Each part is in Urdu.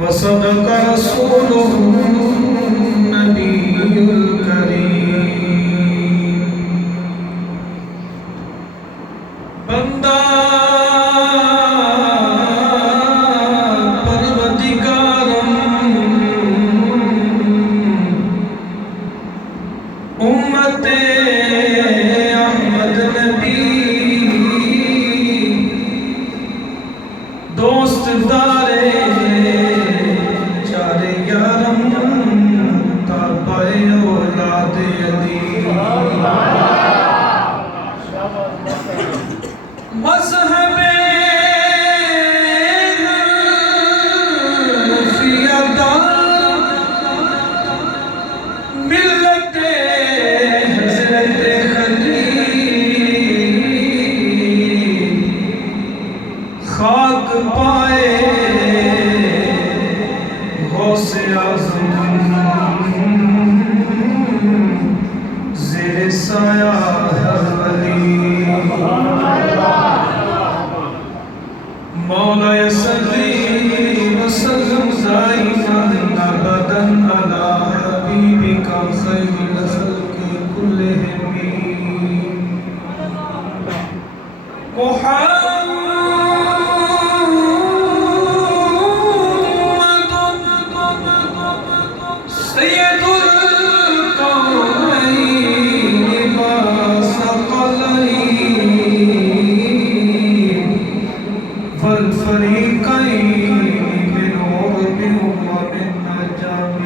وصدق رسوله النبي الكريم بندہ پروردگارم امت احمد نبی دوست دارے چارے یارم تابع اولاد علی مذہب فیادا ملت حضرت خلیل خاک پائے غوث اعظم زیر سایہ ہر ولی مولا صلی وسلم دائما ابدا علی حبیبک خیر الخلق کلہم سید الکونین والثقلین والفریقین من عرب ومن عجم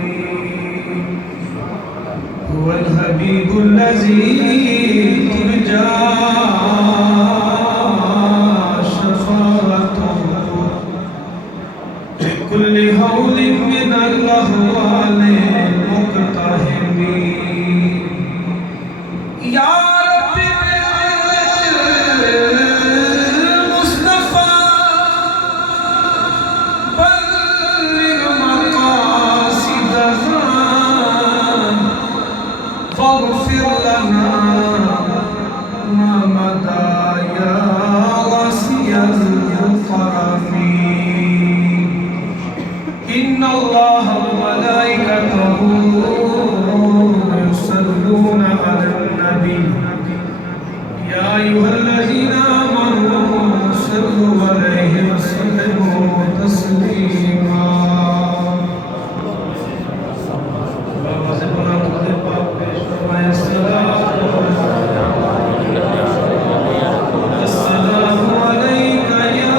هو الحبیب الذی ترجى شفاعته لكل هول من الأهوال مقتحم يا رب بالمصطفى بلغ مقاصدنا فاغفر لنا ما مضى يا واسع الكرم إن الله وملائكته يصلون على النبي يا أيها الذين آمنوا صلوا عليه وسلموا تسليما السلام عليك يا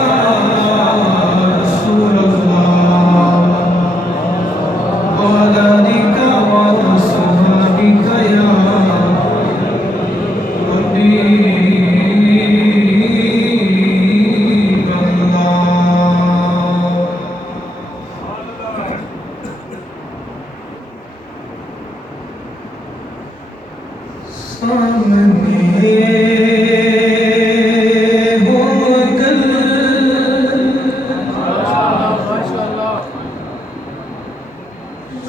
رسول الله وعلى آلك وأصحابك يا حبيب الله سامنے ہو کر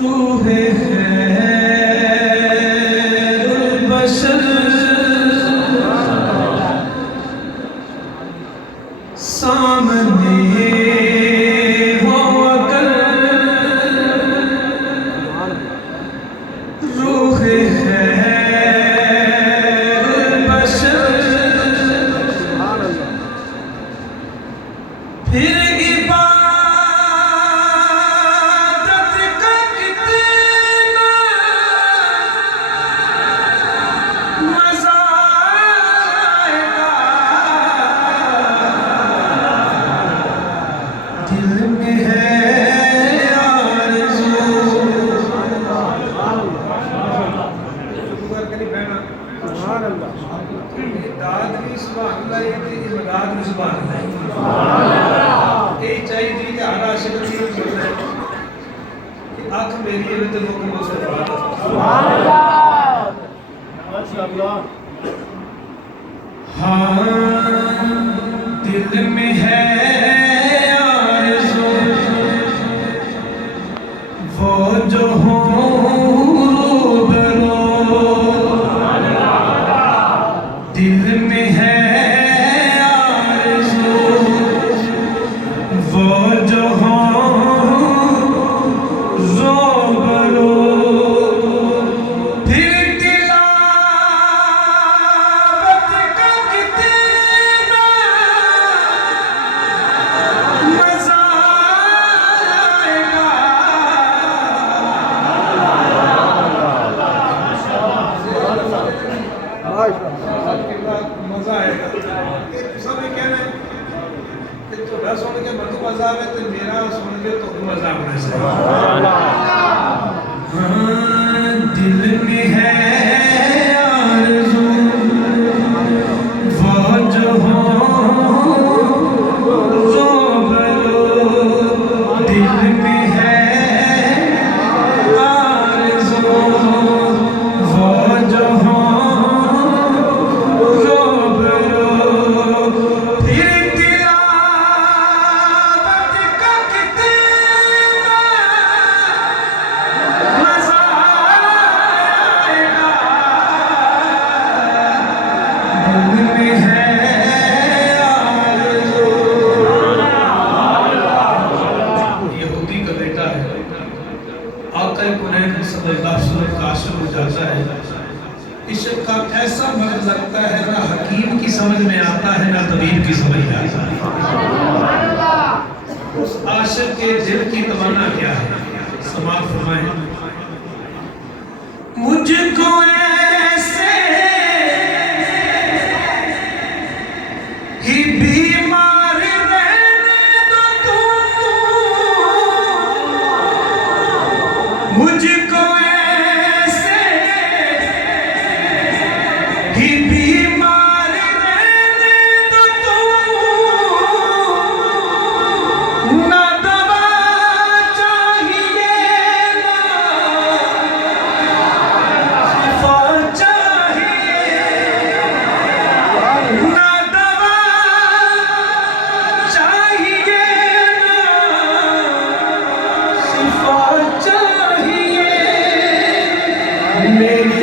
روح خیر البشر سامنے ہو کر روح خیر البشر پھر عبادت کا کتنا مزہ آئے گا دل میں ہے آرزو داد بھی سبحان اللہ یہ مداد بھی سبحان اللہ یہ چاہیے تھی کہ ہر عاشق کی سننا ہے کہ آنکھ میری ہے تو مکمل سے سبحان اللہ ہاں دل میں ہے آرزو وہ جو ہوں روبرو دل میں ہے آرزو وہ جو ہوں تے میرا سن کے تو مزہ آنا چاہیے. دل میں ہے آرزو وہ جو ہو روبرو. دل میں ہے آرزو وہ جو ہو عشق کا ایسا مرض لگتا ہے نہ حکیم کی سمجھ میں آتا ہے نہ طبیب کی سمجھ میں آتا ہے. اس عاشق کے دل کی تمنا کیا ہے؟ سماعت فرمائیں. مجھ کو ایسے ہی بیمار رہنے دو تم. مجھ کو بیمار رہنے دو تم. نہ دوا چاہیے نہ شفا چاہیے. نہ دوا چاہیے نہ شفا چاہیے. میری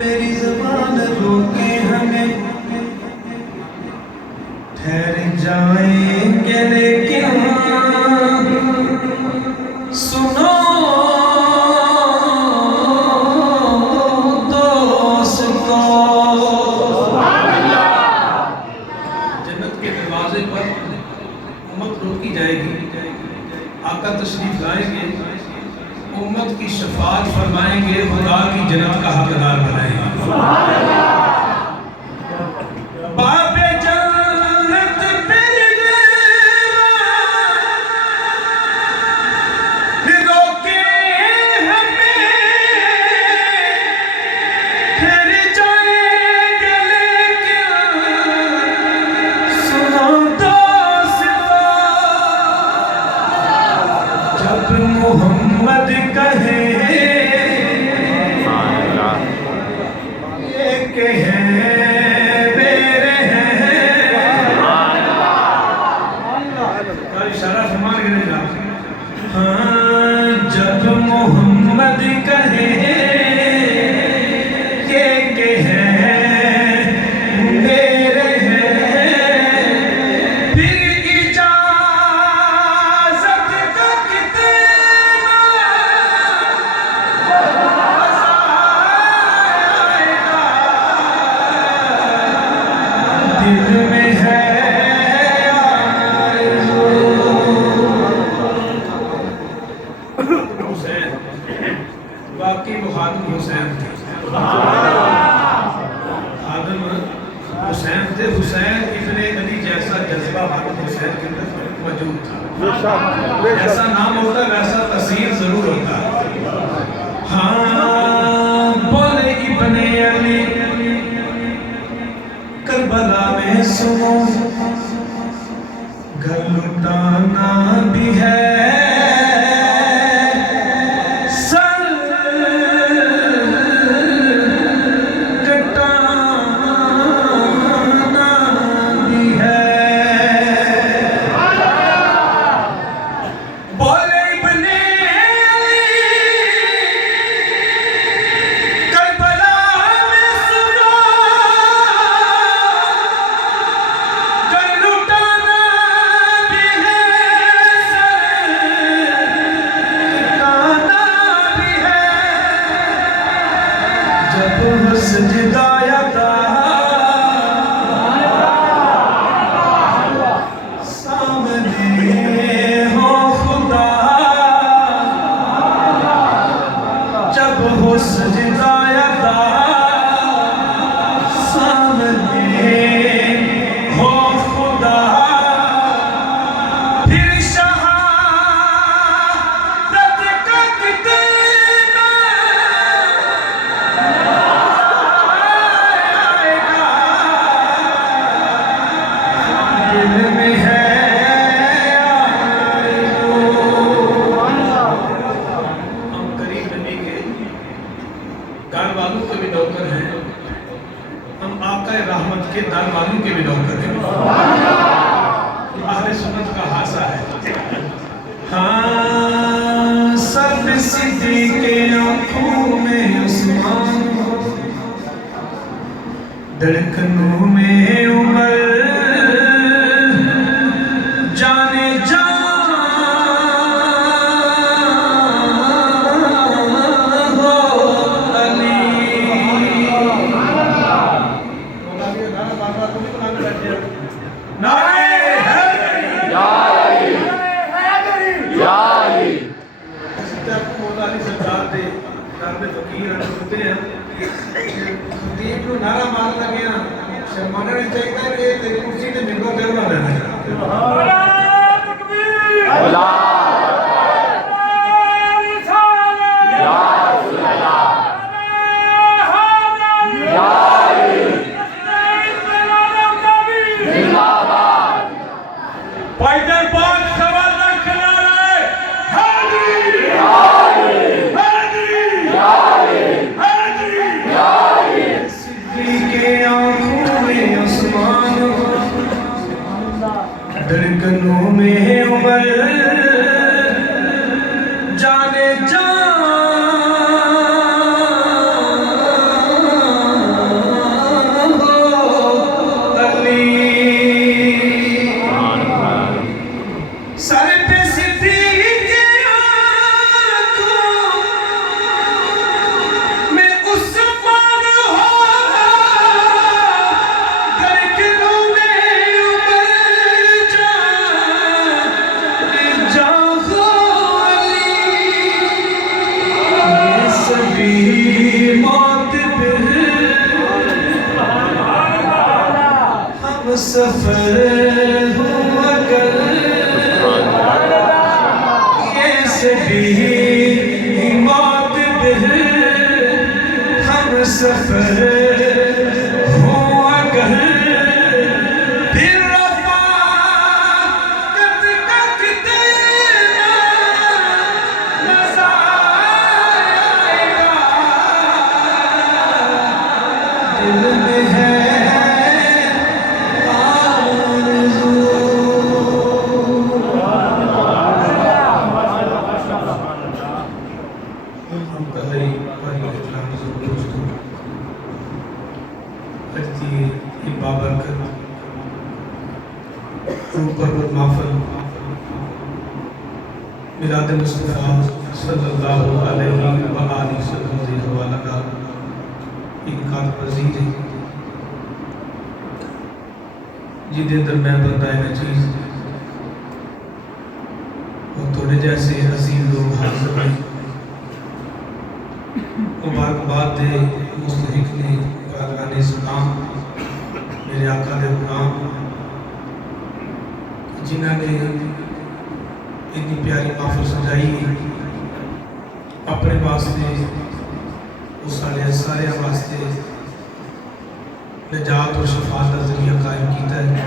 میری زبان روکے ہمیں ٹھہر جائیں گے لیکن سنو دوستو. جنت کے دروازے پر امت روکی جائے گی. آقا تشریف لائیں گے, امت کی شفاعت فرمائیں گے, خدا کی جنت کا حقدار بنائیں گے. باب جنت پر روکے ہمیں پھر جائیں گے لیکن سنو دوستو. جب محمد کہے جب محمد کہے کہ ہیں میرے ہیں, پھر اجازت کا کتنا باقی وہ خادم حسین تھے، خادم حسین تھے. حسین ابن علی جیسا جذبہ خادم حسین کے اندر موجود تھا. ایسا نام ہوتا ہے ویسا تاثیر ضرور ہوتا ہے. ہاں بولے ابن علی کربلا میں سنو گھر لٹانا بھی ہے دھڑکنوں میں عمر جانے جان ہو علی. نعرہ مارتا گیا شرمانا نہیں چاہتا کہ تیری کرسی تے ممبر تے بنا لینا. دھڑکنوں میں عمر جانے جان ہو علی. سر پہ صدیق آنکھوں میں عثمان ہو دھڑکنوں میں موت پہ ہم سفر ہوا کر یہ سبھی موت پہ ہم سفر ہوا کر. پھر میلاد مصطفیٰ صلی اللہ علیہ وآلہ وسلم کے حوالہ کا انکار پذیر ہے جدے اندر میں بتائے گا چیز اور تھوڑے جیسے عظیم لوگ حاضر ہیں مبارکباد دے مستحق نے برادران اسلام میرے آقا دے غلام جنہوں نے اتنی پیاری محفل سجائی اپنے واسطے اس سارے واسطے نجات اور شفاعت کا ذریعہ قائم کیتا ہے.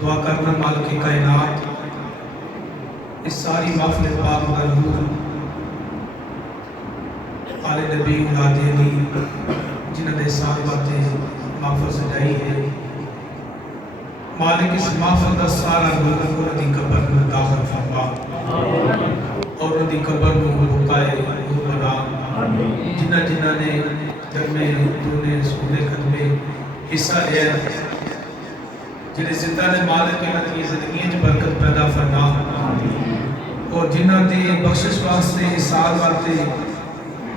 دعا کرنا مالک کائنات اس ساری محفل پاک کا نور آل نبی اولاد علی جنہوں نے ساتھ باتیں محفل سجائی ہے مالک اس محفل کا سارا نور انہوں دی قبر میں داخل فرما اور انہوں دی قبر میں بقائے نور بنا. جنہ نے درمے دونے سونے قدمے حصہ لیا جنہیں زندہ نے مالک انہوں کی زندگی جو برکت پیدا فرما اور جنہ دے بخشش واسطے حساب واسطے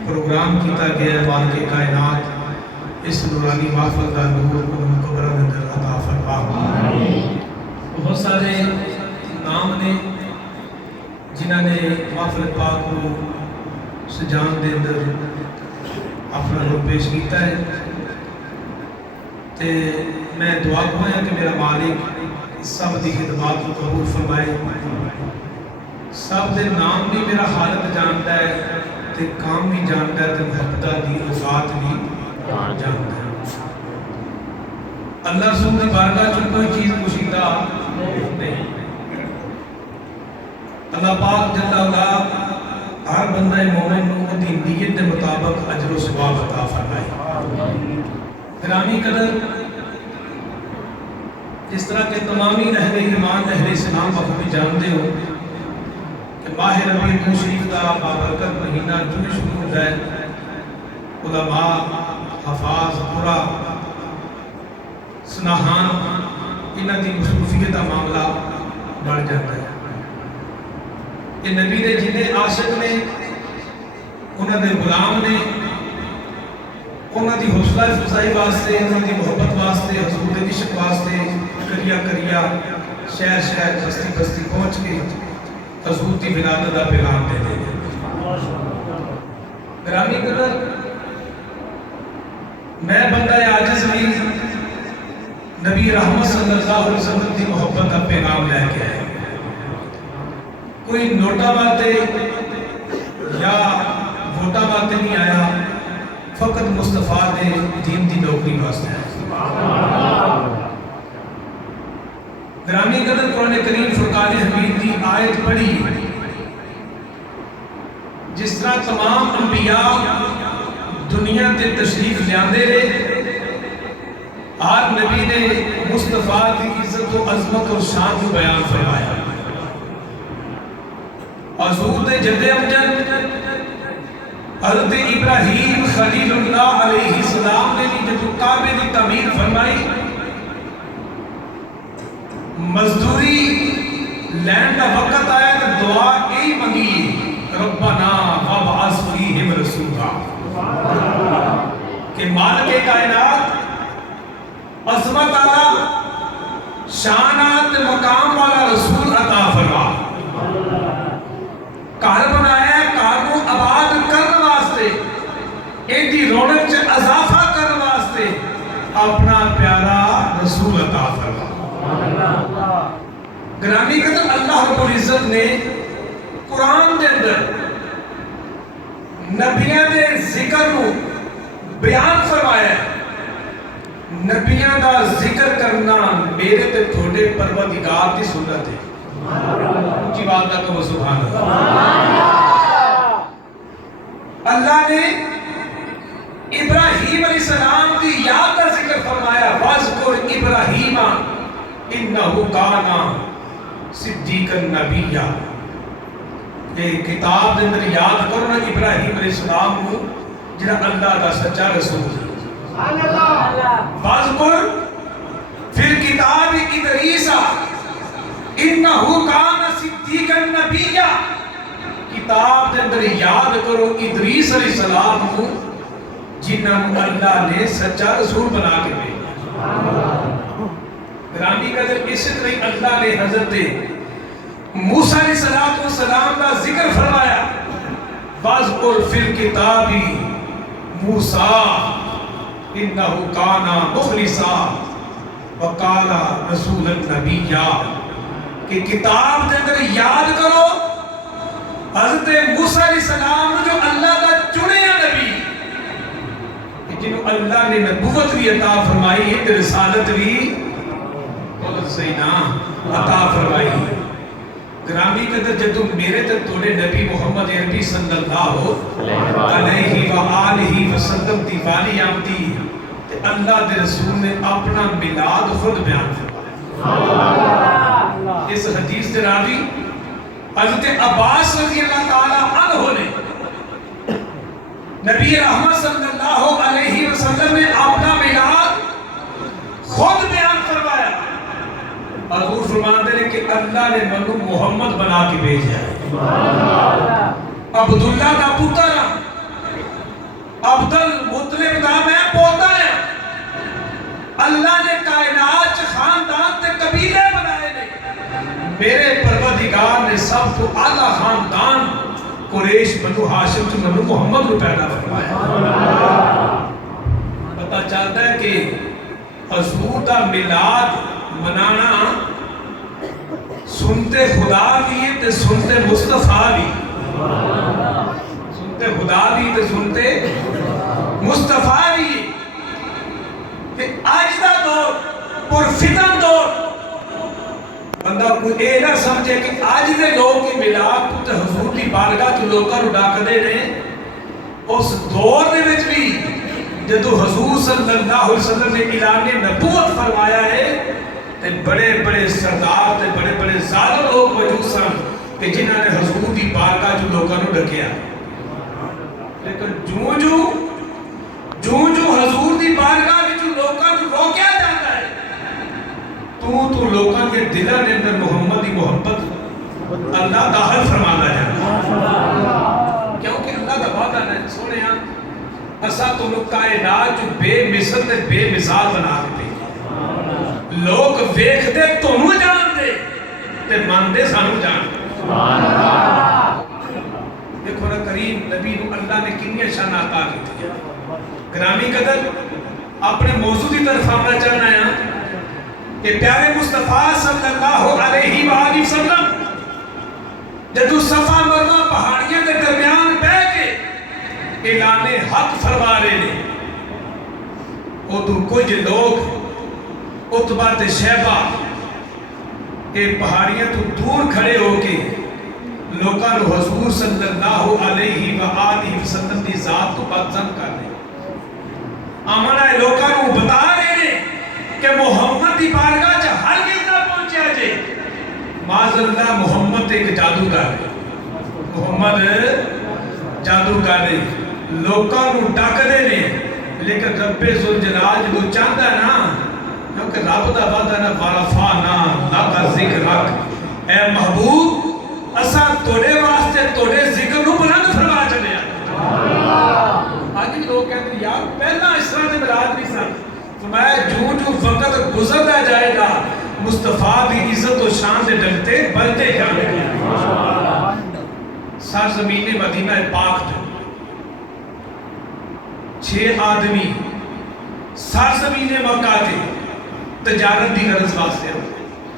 پروگرام کیتا گیا ہے مالک کائنات اس نورانی محفل کا نور ان قبروں میں در عطا فرما. بہت سارے نام نے جنہوں نے محفل پاک کو سجان دے اندر اپنا روح پیش کیتا ہے تے میں دعا کروں کہ میرا مالک سب دی خدمات کو قبول فرمائے. سب دے نام بھی میرا حالت جانتا ہے تے کام بھی جانتا ہے تے محبتہ دی وفات بھی جانتا ہے. اللہ رسول کی بارگاہ چ کوئی چیز پوشیدہ نہیں. اللہ پاک جل وعلا ہر بندہ مومن کو اپنی نیت کے مطابق اجر و ثواب عطا فرمائے. گرامی قدر جس طرح کہ تمامی اہل ایمان اہل اسلام بخوبی جانتے ہو کہ ماہ ربیع شریف کا بابرکت مہینہ جو شروع ہوتا ہے علماء حفاظ پورا سناہان انہاں دی مصروفیت کا معاملہ بڑھ جاتا ہے. یہ نبی دے جنے عاشق نے انہاں دے غلام نے انہاں دی حوصلہ افزائی واسطے انہاں دی محبت واسطے حضور دے عشق واسطے کریا شہر بستی پہنچ کے حضور کی ولادت کا پیغام دے دیں. گرامی قدر میں بندہ عاجز بھی نبی رحمت صلی اللہ علیہ وسلم کی محبت کا پیغام لے کے آئے. کوئی نوٹا باتیں یا ووٹا باتیں نہیں آیا فقط مصطفیٰ نے دین دی نوکری واسطے آیا. گرامی قدر قرآن کریم فرقان حمید کی آیت پڑھی جس طرح تمام انبیاء دنیا تے تشریف لیاندے رہے ہر نبی نے مصطفیٰ کی عزت و عظمت اور شان کو بیان فرمایا. حضور دے جد امجد حضرت ابراہیم خلیل اللہ علیہ السلام نے بھی جب کعبے کی تعمیر فرمائی مزدوری لین کا وقت آیا تو دعا یہی منگی ربنا وابعث فیہم رسولا کہ مالک کائنات عظمت والا شانات مقام والا رسول عطا فرما. گھر بنایا گھر کو آباد کرنے واسطے ایڈی رونق چ اضافہ کرنے واسطے اپنا پیارا رسول عطا فرما. گرامی قدر اللہ رب العزت نے قرآن کے اندر نبیوں کے ذکر کو بیان فرمایا ہے. نبیوں کا ذکر کرنا میرے تے تھوڑے پروردگار کی سنت ہے. اونچی بات کا کہو سبحان اللہ. اللہ نے ابراہیم علیہ السلام کی یاد کا ذکر فرمایا وَاذْكُرْ إِبْرَاهِيمَ إِنَّهُ كَانَ صِدِّيقًا نَبِيًّا. یہ کتاب دے اندر یاد کرو نا ابراہیم علیہ السلام کو جنہاں اللہ کا سچا رسول ہے. وَاذْكُرْ فِي الْكِتَابِ إِدْرِيسَ إِنَّهُ كَانَ صِدِّيقًا نَبِيًّا. کتاب دے اندر یاد کرو ادریس علیہ السلام کو جنہوں اللہ نے سچا رسول بنا کے بھیجا. گرامی قدر اسی طرح اللہ نے حضرت موسیٰ علیہ السلام کا ذکر فرمایا واذکر فی الکتاب موسیٰ انہ کان مخلصا وقال رسول النبی، کہ کتاب دے اندر یاد کرو حضرت موسیٰ علیہ السلام جو اللہ کا چنیا نبی، جنہوں اللہ نے نبوت بھی عطا فرمائی ہے، رسالت بھی عطا فرمائی ہے۔ گرامی قدر جدو میرے تک توڑے نبی محمد عربی صلی اللہ علیہ وآلہ وسلم دی والی آمدی، اللہ دے رسول نے اپنا میلاد خود بیان فرمایا۔ اس حدیث دے راوی حضرت عباس رضی اللہ تعالی عنہ نے نبی رحمت صلی اللہ علیہ وسلم نے اپنا میلاد خود بیان فرمایا۔ حضور فرماتے ہیں کہ اللہ نے منو محمد بنا کے بھیجا ہے، عبداللہ دا پتر، عبد المطلب دا میں پوتا ہے۔ اللہ نے کائنات خاندان تے قبیلے بنائے نے، میرے پروردگار نے سب تو اعلیٰ خاندان قریش بنو ہاشم تو بنو محمد کو پیدا فرمایا۔ پتہ چلتا ہے کہ حضور دا میلاد منانا سنتے خدا بھی تے سنتے مصطفیٰ بھی، سنتے خدا بھی تے سنتے مصطفیٰ بھی۔ کہ آج دا دور پرفتن دور، بندہ کوئی اے نہ سمجھے کہ آج دے لوگ کی میلاد تے حضور کی بارگاہ جو لوگاں رو ڈاکدے نے، اس دور دے وچ بھی جدو حضور صلی اللہ علیہ وسلم نے اعلان نبوت فرمایا ہے تے بڑے بڑے سردار تے بڑے بڑے ظالم لوگ موجود سن کہ جنہاں نے حضور کی بارگاہ جو لوگاں رو ڈکیا، لیکن جو حضور کی بارگاہ وچ لوگاں نوں روکیا جاتا ہے، تو لوگاں کے دلاں دے اندر محمد دی محبت اللہ داخل فرمانا جاتا، کیونکہ اللہ دا وعدہ ہے سونیا اسا تو لوگ کائنات جو بے مثل تے بے مثال بنا کے لوگ ویکھ دے تانوں جان دے تے من دے سانوں جان دے۔ دیکھو نا کریم نبی نو اللہ نے کنیاں شان عطا کی۔ گرامی قدر اپنے موضوع کی طرف آنا چاہنا ہے کہ پیارے مصطفیٰ صلی اللہ علیہ وآلہ وسلم جدو صفا مروہ پہاڑیاں کے درمیان بہ کے اعلان حق فرما رہے نے، ادو کچھ لوگ عتبہ تے شیبہ اے پہاڑیاں تو دور کھڑے ہو کے لوکاں نو حضور صلی اللہ علیہ وآلہ وسلم دی ذات تو بدزن کر رہے، آمنہ لوکاں نو بتا رہے ہیں کہ محمد دی بارگاہ چا ہرگز نہ پہنچیا جے، معاذ اللہ محمد ایک جادوگر ہے، محمد جادوگر ہے، لوکاں نو ڈک دے نے، لیکن رب ذوالجلال جو چاہتا ہے نا، کیونکہ رب دا وعدہ نا ورفعنا لک ذکرک، اے محبوب اسا توڑے واسطے توڑے ذکر نو بلند فرما چلے آج بھی لوگ کہتے ہیں یار پہلا اس طرح دے میلاد نہیں سن، فرمایا جو وقت گزرتا جائے گا مصطفیٰ دی عزت و شان دے ڈلتے بلتے جانے گا۔ سرزمین مدینہ پاک جو 6 آدمی سرزمین مکہ دے تجارت دی غرض واسطے آتے،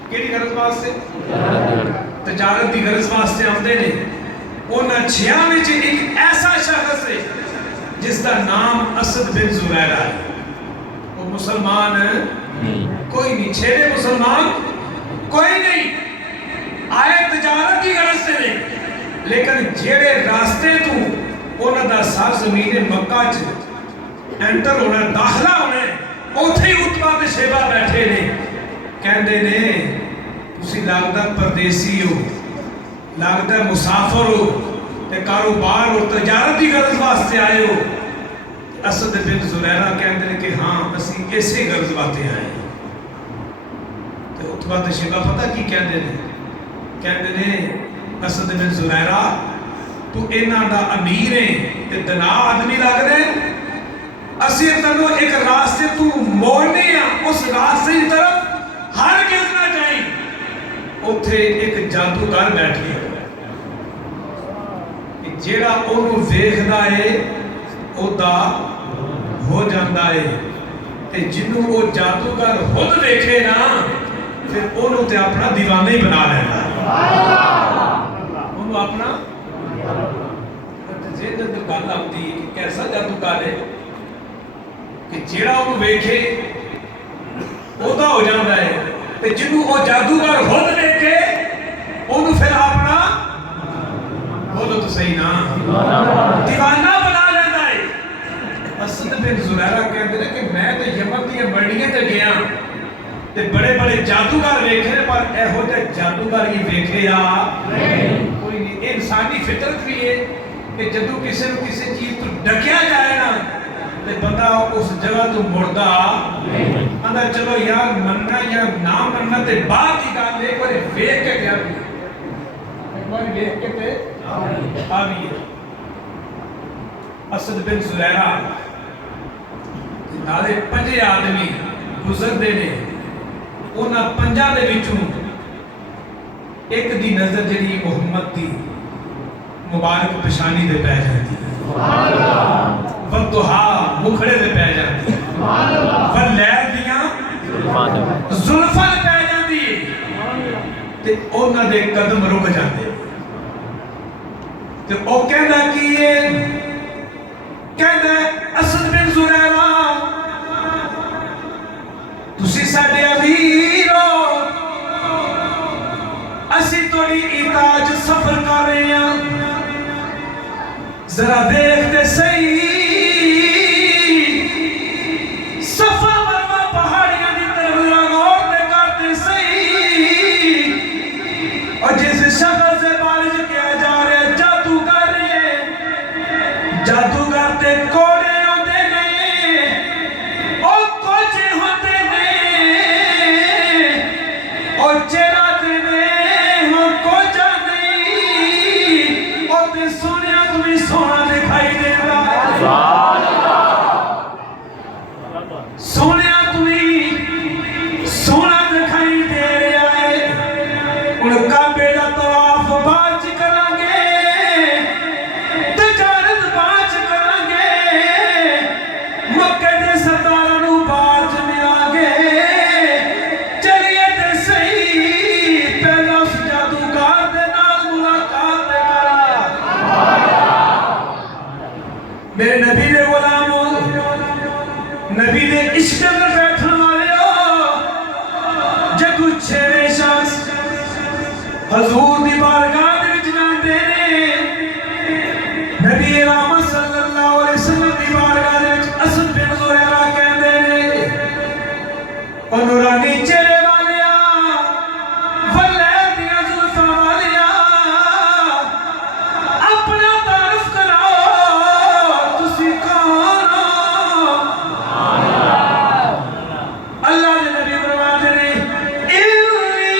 کیڑی غرض واسطے؟ تجارت دی غرض واسطے آتے نے۔ انہاں 6 وچ ایک ایسا شخص ہے جس کا نام اسد بن زبیرہ ہے، وہ مسلمان کوئی نہیں، 6 مسلمان کوئی نہیں، آئے تجارت کی غرض سے نہیں، لیکن جیڑے راستے تو انہاں دا سرزمین مکہ چ انٹر ہونا داخلہ ہونا ہے، اوتھے ہی عتبہ تے شیبہ بیٹھے نے، کہندے نے تسی لگدا پردیسی ہو، لگدا مسافر ہو تے کاروبار اور تجارت کی غرض واسطے آئے ہو۔ اسد بن زبیرہ کہندے نے کہ ہاں اسی ایسے غرض واسطے آئے ہیں۔ تے عتبہ تے شیبہ پتہ کی کہندے نے؟ کہندے نے اسد بن زبیرہ تو انہاں دا امیر ہے تے دنا آدمی لگ رہے ہیں، اسی تنو ایک راستے تو موڑنے ہیں، اس راستے کی طرف ہرگز نہ جائیں۔ اتھے ایک جادوگر بیٹھے ਜਿਹੜਾ ਉਹਨੂੰ ਵੇਖਦਾ ਏ ਉਹਦਾ ਹੋ ਜਾਂਦਾ ਏ, ਤੇ ਜਿਹਨੂੰ ਉਹ ਜਾਦੂਗਰ ਖੁਦ ਵੇਖੇ ਨਾ ਫਿਰ ਉਹਨੂੰ ਤੇ ਆਪਣਾ دیਵਾਨਾ ਹੀ ਬਣਾ ਲੈਂਦਾ, ਉਹਨੂੰ ਆਪਣਾ ਜੇ ਜਦ ਗੱਲ ਆਉਂਦੀ ਹੈ ਕਿ ਕੈਸਾ ਜਾਦੂਗਰ ਹੈ ਕਿ ਜਿਹੜਾ ਉਹਨੂੰ ਵੇਖੇ ਉਹਦਾ ਹੋ ਜਾਂਦਾ ਹੈ, ਤੇ ਜਿਹਨੂੰ ਉਹ ਜਾਦੂਗਰ ਖੁਦ ਵੇਖੇ ਉਹਨੂੰ ਫਿਰ ਆਪਣਾ ਬੋਲੋ ਤਾਂ ਸਹੀ ਨਾ دیਵਾਨਾ ਬਣਾ ਲੈਂਦਾ ਹੈ। ਅਸਦ ਬਿਨ ਜ਼ੁਰੈਰਾ ਕਹਿੰਦੇ ਨੇ ਕਿ ਮੈਂ ਤੇ ਯਮਨ ਦੀਆਂ ਮੰਡੀਆਂ ਤੇ ਗਿਆ ਤੇ ਬੜੇ ਬੜੇ ਜਾਦੂਗਰ ਵੇਖੇ ਪਰ ਇਹੋ ਜਿਹੇ ਜਾਦੂਗਰ ਹੀ ਵੇਖੇ ਆ ਕੋਈ ਨਹੀਂ। ਇਹ ਇਨਸਾਨੀ ਫਿਤਰਤ ਵੀ ਹੈ کہ جدو کسی نو کسی چیز تو ڈکیا جائے نا تے بندہ اس جگہ تو مڑدا آندا چلو یار مننا یا نہ مننا تے بعد کی گل ایک بار ویکھ کے گیا بھی ایک بار ویکھ کے تے آ بھی اسد بن زریرہ نالے پنجے آدمی گزردے نے انہاں پنجاں دے وچوں ایک دی نظر جڑی محمد دی مبارک پشانی دے پہ جاتی ہے والضحا مکھڑے دے پہ جاتی ہے واللیل دیاں زلفاں دے پہ جاتی ہے تے انہاں دے قدم رک جاتے تے او کہندا کی ہے کہندا اسد بن زریرہ تسی ساڈے امیر ہو اسی تھوڑی اطاعت سفر کر رہے ہیں ذرا دیکھتے صحیح صفا مروا پہاڑیاں دی طرف غور کرتے صحیح اور جس شخص سے بارش کیا جا رہے جادوگر تے کوڑے ہوتے ہیں اور کچھ ہوتے ہیں اور چہرہ دے ہم کچھ نہیں اور تے سنیا تمہیں سونا دکھائی دے رہا ہے سونیا تمہیں سونا دکھائی دے رہا ہے ان کعبے دا طواف باچ کریں گے تجارت باچ کریں گے مکہ دے سرداراں نوں باچ ملا گے چلیے تے صحیح پہلا اس جادوگر دے نال ملاقات کرا میرے نبی دے غلاموں نبی دے عشق میں بیٹھن والے ہو جدو چھویں شخص حضور دی بارگاہ دے وچ جاندے نے نبی رحمت صلی اللہ علیہ وسلم دی بارگاہ دے وچ اسد بن زریرہ کہندے نے او نورانی چہرے والیا واللیل دیاں زلفاں والیا اپنا تعارف کراؤ تسی کون ہو اللہ دے نبی فرماتے ہیں انی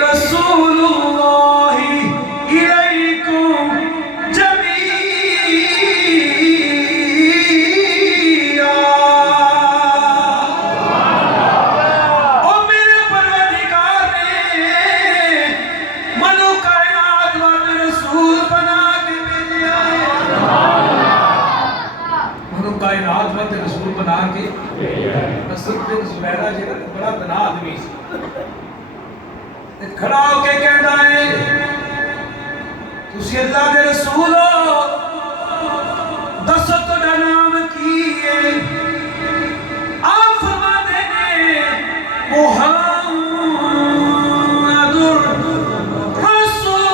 رسول اللہ الیکم جمیعا او میرے پروردگار نے منو کائنات والے رسول بنا کے بھیجا ہے انہوں کائنات والے رسول بنا کے اسد بن زریرہ جڑا بڑا دنا آدمی سی کھڑا ہو کے کہتا ہے تسی اللہ دے رسول ہو دسو تہاڈا نام کی ہے آپ فرما دے نے محمد رسول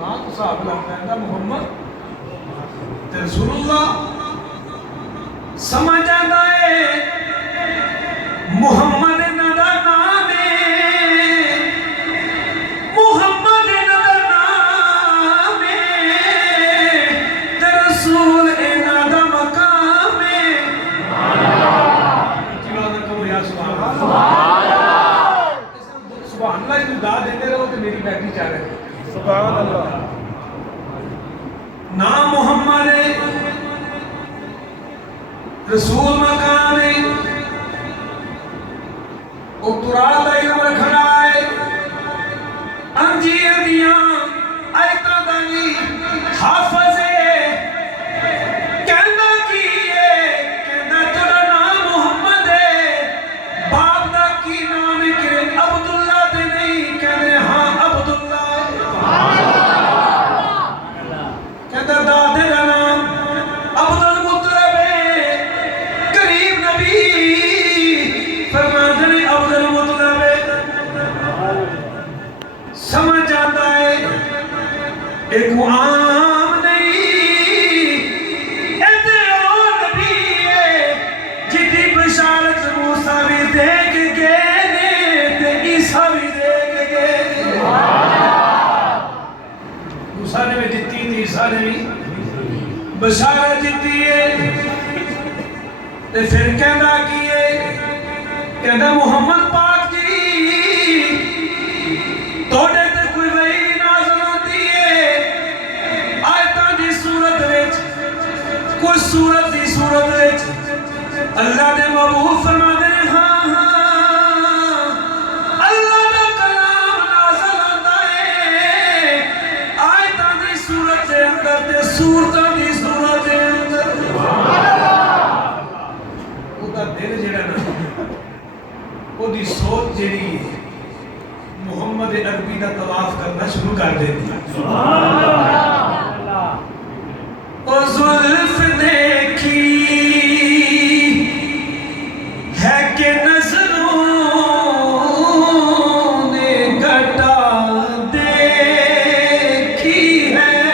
نام تو صاحب لگتا ہے محمد رسول اللہ سمجھ آتا ہے محمد ندا نام ہے محمد ندا نام ہے تے رسول ندا مقام ہے سبحان اللہ یہ دعا دیتے رہو تو میری بیٹی چاہ رہے سبحان اللہ نام محمد ہے رسول مقام ہے اترال دا علم رکھنا ہے انجیل دیاں آیتاں دا بھی حافظ ہے کہنا کی ہے کہنا تیرا نام محمد ہے باپ دا کی نام ہے کہ عبداللہ دے نہیں کہنے ہاں عبداللہ کہتا دادے دا نام عبد المطلب ہے قریب نبی فرماتے ہیں عبد المطلب ہے سمجھ جاتا ہے ایک عام نہیں ایتے اور نبی ہے جدی بشارت موسیٰ بھی دے کے گئے نے تے عیسیٰ بھی دے کے گئے موسیٰ نے بھی دیتی تھی عیسیٰ نے بھی بشارت دیتی ہے تے پھر کہنا کیے کہنا محمد پاک جی توڑے تے کوئی وحی نازل ہوتی ہے آیتاں دی صورت وچ کوئی صورت دی صورت وچ اللہ دے محبوب فرماتے ہیں ہاں ہاں اللہ دا کلام نازل ہوتا ہے آیتاں دی صورت دے اندر تے صورتاں دی صورت دے اندر او دا دل جڑا نا او دی سوچ جڑی محمد عربی دا طواف کرنا شروع کر دیتی او زلف دیکھی ہے کہ